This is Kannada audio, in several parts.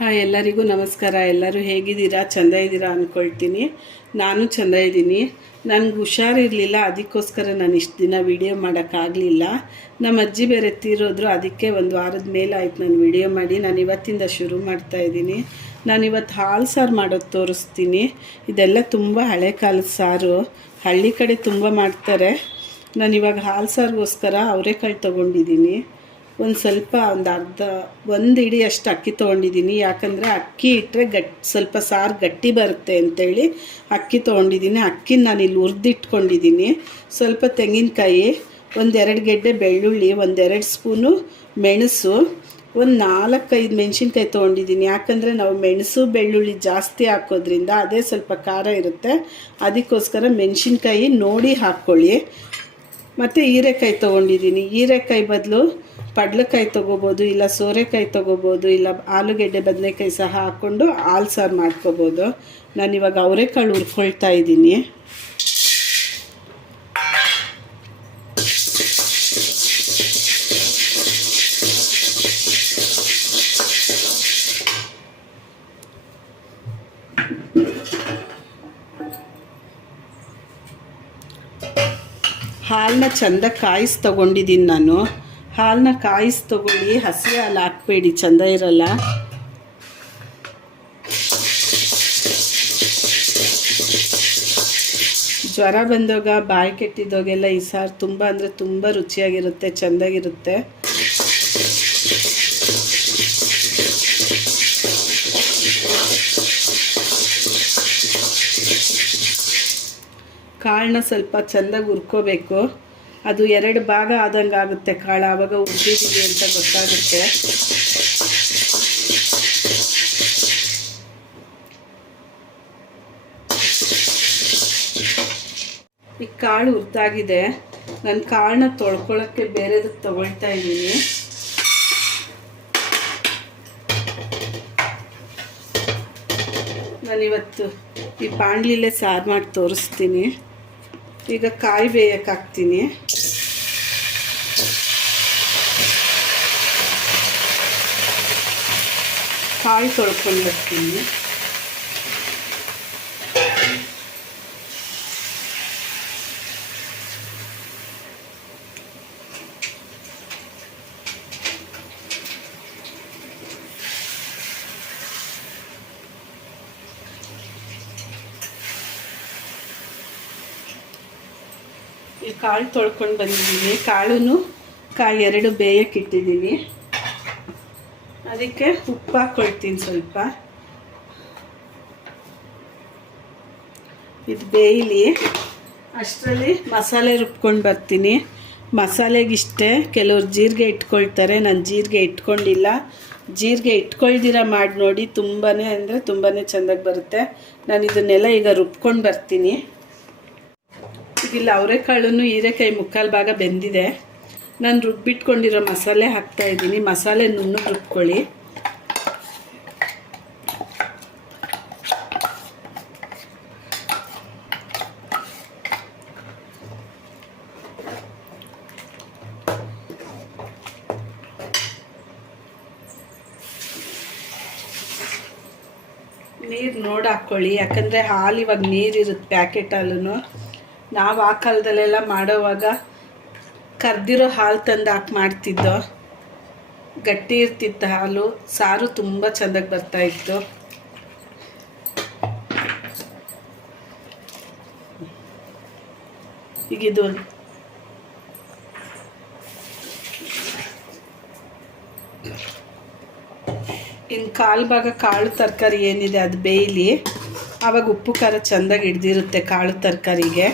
ಹಾಯ್, ಎಲ್ಲರಿಗೂ ನಮಸ್ಕಾರ. ಎಲ್ಲರೂ ಹೇಗಿದ್ದೀರಾ? ಚೆಂದ ಇದ್ದೀರಾ ಅಂದ್ಕೊಳ್ತೀನಿ ನಾನು ಚೆಂದ ಇದ್ದೀನಿ. ನನಗೆ ಹುಷಾರಿರಲಿಲ್ಲ. ಅದಕ್ಕೋಸ್ಕರ ನಾನು ಇಷ್ಟು ದಿನ ವಿಡಿಯೋ ಮಾಡೋಕ್ಕಾಗಲಿಲ್ಲ. ನಮ್ಮ ಅಜ್ಜಿ ಬೇರೆ ತೀರೋದ್ರು ಅದಕ್ಕೆ ಒಂದು ವಾರದ ಮೇಲೆ ಆಯ್ತು ನಾನು ವಿಡಿಯೋ ಮಾಡಿ. ನಾನು ಇವತ್ತಿಂದ ಶುರು ಮಾಡ್ತಾ ಇದ್ದೀನಿ. ನಾನು ಇವತ್ತು ಹಾಲು ಸಾರು ಮಾಡೋದು ತೋರಿಸ್ತೀನಿ. ಇದೆಲ್ಲ ತುಂಬ ಹಳೆ ಕಾಲದ ಸಾರು. ಹಳ್ಳಿ ಕಡೆ ತುಂಬ ಮಾಡ್ತಾರೆ. ನಾನು ಇವಾಗ ಹಾಲು ಸಾರಿಗೋಸ್ಕರ ಅವರೆಕಾಳು ತೊಗೊಂಡಿದ್ದೀನಿ ಒಂದು ಸ್ವಲ್ಪ ಒಂದು ಅರ್ಧ, ಒಂದು ಇಡೀ ಅಷ್ಟು ಅಕ್ಕಿ ತೊಗೊಂಡಿದ್ದೀನಿ ಯಾಕಂದರೆ ಅಕ್ಕಿ ಇಟ್ಟರೆ ಗಟ್, ಸ್ವಲ್ಪ ಸಾರು ಗಟ್ಟಿ ಬರುತ್ತೆ ಅಂತೇಳಿ ಅಕ್ಕಿ ತೊಗೊಂಡಿದ್ದೀನಿ ಅಕ್ಕಿನ ನಾನು ಇಲ್ಲಿ ಹುರಿದಿಟ್ಕೊಂಡಿದ್ದೀನಿ ಸ್ವಲ್ಪ ತೆಂಗಿನಕಾಯಿ ಒಂದೆರಡು ಗೆಡ್ಡೆ ಬೆಳ್ಳುಳ್ಳಿ ಒಂದೆರಡು ಸ್ಪೂನು ಮೆಣಸು, ಒಂದು ನಾಲ್ಕೈದು ಮೆಣಸಿನ್ಕಾಯಿ ತೊಗೊಂಡಿದ್ದೀನಿ ಯಾಕಂದರೆ ನಾವು ಮೆಣಸು, ಬೆಳ್ಳುಳ್ಳಿ ಜಾಸ್ತಿ ಹಾಕೋದ್ರಿಂದ ಅದೇ ಸ್ವಲ್ಪ ಖಾರ ಇರುತ್ತೆ. ಅದಕ್ಕೋಸ್ಕರ ಮೆಣಸಿನ್ಕಾಯಿ ನೋಡಿ ಹಾಕ್ಕೊಳ್ಳಿ. ಮತ್ತು ಹೀರೆಕಾಯಿ ತೊಗೊಂಡಿದ್ದೀನಿ ಹೀರೆಕಾಯಿ ಬದಲು ಪಡ್ಲಕಾಯಿ ತೊಗೋಬೋದು, ಇಲ್ಲ ಸೋರೆಕಾಯಿ ತೊಗೋಬೋದು, ಇಲ್ಲ ಆಲೂಗೆಡ್ಡೆ ಬದನೆಕಾಯಿ ಸಹ ಹಾಕ್ಕೊಂಡು ಹಾಲು ಸಾರು ಮಾಡ್ಕೋಬೋದು. ನಾನು ಇವಾಗ ಅವರೆಕಾಳು ಹುರ್ಕೊಳ್ತಾ ಇದ್ದೀನಿ. ಹಾಲನ್ನ ಚಂದ ಕಾಯಿಸಿ ತೊಗೊಂಡಿದ್ದೀನಿ ನಾನು. ಹಾಲನ್ನ ಕಾಯಿಸಿ ತೊಗೊಳ್ಳಿ. ಹಸಿ ಹಾಲು ಹಾಕಬೇಡಿ. ಚಂದ ಇರಲ್ಲ. ಜ್ವರ ಬಂದಾಗ, ಬಾಯಿ ಕೆಟ್ಟಿದ್ದೋಗೆಲ್ಲ ಈ ಸಾರು ತುಂಬ ಅಂದರೆ ತುಂಬ ರುಚಿಯಾಗಿರುತ್ತೆ, ಚೆಂದಾಗಿರುತ್ತೆ. ಕಾಳನ್ನ ಸ್ವಲ್ಪ ಚೆಂದಾಗಿ ಹುರ್ಕೋಬೇಕು. ಅದು ಎರಡು ಭಾಗ ಆದಂಗೆ ಆಗುತ್ತೆ ಕಾಳು. ಆವಾಗ ಉದ್ದಿದೆ ಅಂತ ಗೊತ್ತಾಗುತ್ತೆ. ಈ ಕಾಳು ಹುರಿದಾಗಿದೆ. ನಾನು ಕಾಳನ್ನ ತೊಳ್ಕೊಳ್ಳೋಕ್ಕೆ ಬೇರೆದಕ್ಕೆ ತಗೊಳ್ತಾ ಇದ್ದೀನಿ. ನಾನಿವತ್ತು ಈ ಬಾಣಲಿಲೇ ಸಾರು ಮಾಡಿ ತೋರಿಸ್ತೀನಿ. ಈಗ ಕಾಯಿ ಬೇಯಕ್ಕೆ ಹಾಕ್ತೀನಿ ಕಾಯಿ ತೊಳ್ಕೊಂಡು ಬರ್ತೀನಿ ಕಾಳು ತೊಳ್ಕೊಂಡು ಬಂದಿದ್ದೀನಿ. ಕಾಳು ಕಾಯಿ ಎರಡು ಬೇಯಕ್ಕೆ ಇಟ್ಟಿದ್ದೀನಿ. ಅದಕ್ಕೆ ಉಪ್ಪು ಹಾಕೊಳ್ತೀನಿ ಸ್ವಲ್ಪ. ಇದು ಬೇಯಲಿ. ಅಷ್ಟರಲ್ಲಿ ಮಸಾಲೆ ರುಬ್ಕೊಂಡು ಬರ್ತೀನಿ. ಮಸಾಲೆಗಿಷ್ಟೇ ಕೆಲವ್ರು ಜೀರಿಗೆ ಇಟ್ಕೊಳ್ತಾರೆ. ನಾನು ಜೀರಿಗೆ ಇಟ್ಕೊಂಡಿಲ್ಲ. ಜೀರಿಗೆ ಇಟ್ಕೊಳ್ದಿರ ಮಾಡಿ ನೋಡಿ ತುಂಬಾ ಅಂದರೆ ತುಂಬಾ ಚೆಂದಾಗಿ ಬರುತ್ತೆ. ನಾನು ಇದನ್ನೆಲ್ಲ ಈಗ ರುಬ್ಕೊಂಡು ಬರ್ತೀನಿ. ಈಗಿಲ್ಲ ಅವರೆಕಾಳು ಹೀರೆಕಾಯಿ ಮುಕ್ಕಾಲು ಭಾಗ ಬೆಂದಿದೆ. ನಾನು ರುಬ್ಬಿಟ್ಕೊಂಡಿರೋ ಮಸಾಲೆ ಹಾಕ್ತಾ ಇದ್ದೀನಿ. ಮಸಾಲೆ ನುಣ್ಣು ರುಬ್ಕೊಳ್ಳಿ. ನೀರು ನೋಡಿ ಹಾಕ್ಕೊಳ್ಳಿ ಯಾಕಂದರೆ ಹಾಲು ಇವಾಗ ನೀರಿರುತ್ತೆ ಪ್ಯಾಕೆಟ್ ಹಾಲು ನಾವು ಆ ಕಾಲದಲ್ಲೆಲ್ಲ ಮಾಡೋವಾಗ ಕರ್ದಿರೋ ಹಾಲು ತಂದು ಹಾಕಿ ಮಾಡ್ತಿದ್ದೋ, ಗಟ್ಟಿ ಇರ್ತಿತ್ತು ಹಾಲು, ಸಾರು ತುಂಬ ಚೆಂದಾಗಿ ಬರ್ತಾಯಿತ್ತು ಈಗ ಇದು ಇನ್ನು ಕಾಲು ಭಾಗ ಕಾಳು ತರಕಾರಿ ಏನಿದೆ ಅದು ಬೇಯಲಿ. ಆವಾಗ ಉಪ್ಪು ಖಾರ ಚೆಂದಾಗಿ ಹಿಡ್ದಿರುತ್ತೆ ಕಾಳು ತರಕಾರಿಗೆ.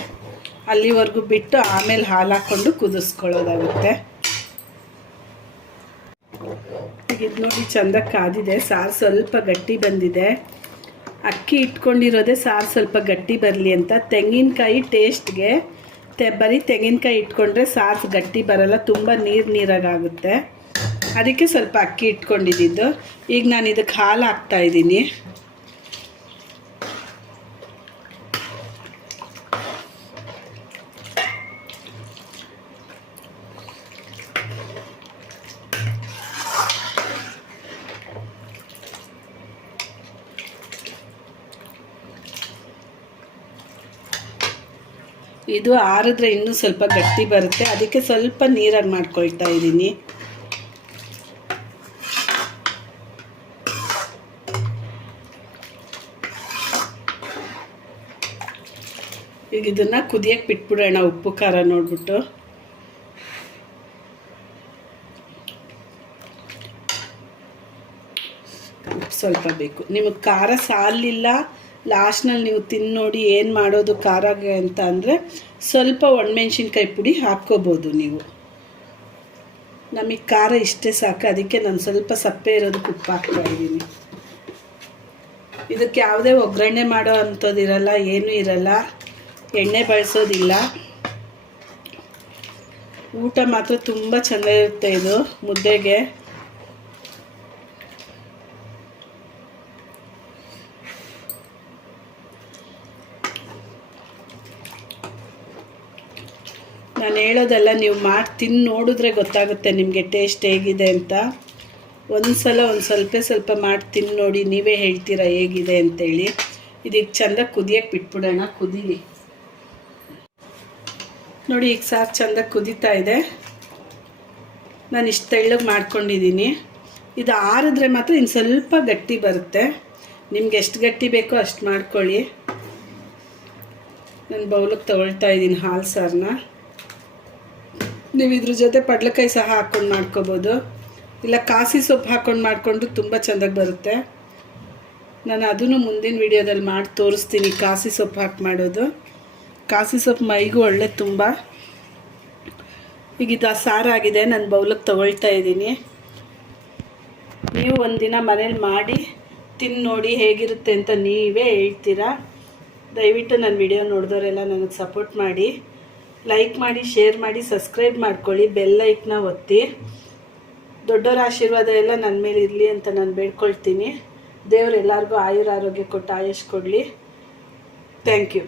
ಅಲ್ಲಿವರೆಗೂ ಬಿಟ್ಟು ಆಮೇಲೆ ಹಾಲು ಹಾಕ್ಕೊಂಡು ಕುದಿಸ್ಕೊಳ್ಳೋದಾಗುತ್ತೆ. ಇದು ನೋಡಿ ಚೆಂದ ಕಾದಿದೆ, ಸಾರು ಸ್ವಲ್ಪ ಗಟ್ಟಿ ಬಂದಿದೆ. ಅಕ್ಕಿ ಇಟ್ಕೊಂಡಿರೋದೇ ಸಾರು ಸ್ವಲ್ಪ ಗಟ್ಟಿ ಬರಲಿ ಅಂತ. ತೆಂಗಿನಕಾಯಿ ಟೇಸ್ಟ್ಗೆ ತೆ, ಬರೀ ತೆಂಗಿನಕಾಯಿ ಇಟ್ಕೊಂಡ್ರೆ ಸಾರು ಗಟ್ಟಿ ಬರಲ್ಲ, ತುಂಬ ನೀರು ನೀರಾಗುತ್ತೆ ಅದಕ್ಕೆ ಸ್ವಲ್ಪ ಅಕ್ಕಿ ಇಟ್ಕೊಂಡಿದ್ದು. ಈಗ ನಾನು ಇದಕ್ಕೆ ಹಾಲು ಹಾಕ್ತಾಯಿದ್ದೀನಿ ಇದು ಆರಿದ್ರೆ ಇನ್ನೂ ಸ್ವಲ್ಪ ಗಟ್ಟಿ ಬರುತ್ತೆ. ಅದಕ್ಕೆ ಸ್ವಲ್ಪ ನೀರಾಗಿ ಮಾಡ್ಕೊಳ್ತಾ ಇದ್ದೀನಿ. ಈಗ ಇದನ್ನು ಕುದಿಯಕ್ಕೆ ಬಿಟ್ಬಿಡೋಣ ಉಪ್ಪು, ಖಾರ ನೋಡ್ಬಿಟ್ಟು. ಸ್ವಲ್ಪ ಬೇಕು. ನಿಮಗೆ ಖಾರ ಸಾಲಿಲ್ಲ ಲಾಸ್ಟ್ನಲ್ಲಿ ನೀವು ತಿಂದು ನೋಡಿ ಏನು ಮಾಡೋದು ಖಾರಾಗೆ ಅಂತ ಅಂದರೆ ಸ್ವಲ್ಪ ಒಣಮೆಣ್ಸಿನ್ಕಾಯಿ ಪುಡಿ ಹಾಕ್ಕೋಬೋದು ನೀವು. ನಮಗೆ ಖಾರ ಇಷ್ಟೇ ಸಾಕು, ಅದಕ್ಕೆ ನಾನು ಸ್ವಲ್ಪ ಸಪ್ಪೆ ಇರೋದು ಉಪ್ಪು ಹಾಕ್ತಾ ಇದ್ದೀನಿ. ಇದಕ್ಕೆ ಯಾವುದೇ ಒಗ್ಗರಣೆ ಮಾಡೋ ಅಂಥದ್ದಿರಲ್ಲ ಏನೂ ಇರಲ್ಲ, ಎಣ್ಣೆ ಬಳಸೋದಿಲ್ಲ. ಊಟ ಮಾತ್ರ ತುಂಬ ಚೆನ್ನಾಗಿರುತ್ತೆ ಇದು ಮುದ್ದೆಗೆ. ಹೇಳೋದಲ್ಲ, ನೀವು ಮಾಡಿ ತಿಂದು ನೋಡಿದ್ರೆ ಗೊತ್ತಾಗುತ್ತೆ ನಿಮಗೆ ಟೇಸ್ಟ್ ಹೇಗಿದೆ ಅಂತ. ಒಂದು ಸಲ ಒಂದು ಸ್ವಲ್ಪ ಸ್ವಲ್ಪ ಮಾಡಿ ತಿಂದು ನೋಡಿ, ನೀವೇ ಹೇಳ್ತೀರಾ ಹೇಗಿದೆ ಅಂತೇಳಿ. ಇದೀಗ ಚೆಂದ ಕುದಿಯಕ್ಕೆ ಬಿಟ್ಬಿಡೋಣ ಕುದೀಲಿ ನೋಡಿ, ಈಗ ಸಾರು ಚೆಂದ ಕುದೀತಾ ಇದೆ. ನಾನು ಇಷ್ಟು ತೆಳ್ಳಗೆ ಮಾಡ್ಕೊಂಡಿದ್ದೀನಿ ಇದು ಆರಿದ್ರೆ ಮಾತ್ರ ಇನ್ನು ಸ್ವಲ್ಪ ಗಟ್ಟಿ ಬರುತ್ತೆ. ನಿಮ್ಗೆ ಎಷ್ಟು ಗಟ್ಟಿ ಬೇಕೋ ಅಷ್ಟು ಮಾಡ್ಕೊಳ್ಳಿ. ನಾನು ಬೌಲಿಗೆ ತಗೊಳ್ತಾ ಇದ್ದೀನಿ ಹಾಲು ಸಾರನ್ನ ನೀವು ಇದ್ರ ಜೊತೆ ಪಡ್ಲಕಾಯಿ ಸಹ ಹಾಕ್ಕೊಂಡು ಮಾಡ್ಕೋಬೋದು. ಇಲ್ಲ ಕಾಸಿ ಸೊಪ್ಪು ಹಾಕ್ಕೊಂಡು ಮಾಡಿಕೊಂಡು ತುಂಬ ಚೆಂದಾಗಿ ಬರುತ್ತೆ. ನಾನು ಅದನ್ನು ಮುಂದಿನ ವಿಡಿಯೋದಲ್ಲಿ ಮಾಡಿ ತೋರಿಸ್ತೀನಿ ಕಾಸಿ ಸೊಪ್ಪು ಹಾಕಿ ಮಾಡೋದು. ಕಾಸಿ ಸೊಪ್ಪು ಮೈಗೂ ಒಳ್ಳೆ ತುಂಬ. ಈಗ ಇದು ಸಾರಾಗಿದೆ ನಾನು ಬೌಲಕ್ಕೆ ತೊಗೊಳ್ತಾ ಇದ್ದೀನಿ. ನೀವು ಒಂದಿನ ಮನೇಲಿ ಮಾಡಿ ತಿಂದು ನೋಡಿ ಹೇಗಿರುತ್ತೆ ಅಂತ ನೀವೇ ಹೇಳ್ತೀರಾ? ದಯವಿಟ್ಟು ನನ್ನ ವಿಡಿಯೋ ನೋಡಿದವರೆಲ್ಲ ನನಗೆ ಸಪೋರ್ಟ್ ಮಾಡಿ. ಲೈಕ್ ಮಾಡಿ ಶೇರ್ ಮಾಡಿ ಸಬ್ಸ್ಕ್ರೈಬ್ ಮಾಡ್ಕೊಳ್ಳಿ ಬೆಲ್ ಲೈಕ್ನ ಒತ್ತಿ. ದೊಡ್ಡವರ ಆಶೀರ್ವಾದ ಎಲ್ಲ ನನ್ನ ಮೇಲೆ ಇರಲಿ ಅಂತ ನಾನು ಬೇಡ್ಕೊಳ್ತೀನಿ. ದೇವರು ಎಲ್ಲರಿಗೂ ಆಯುರ ಆರೋಗ್ಯ ಕೊಟ್ಟು ಆಯುಷ್ ಕೊಡಲಿ. Thank you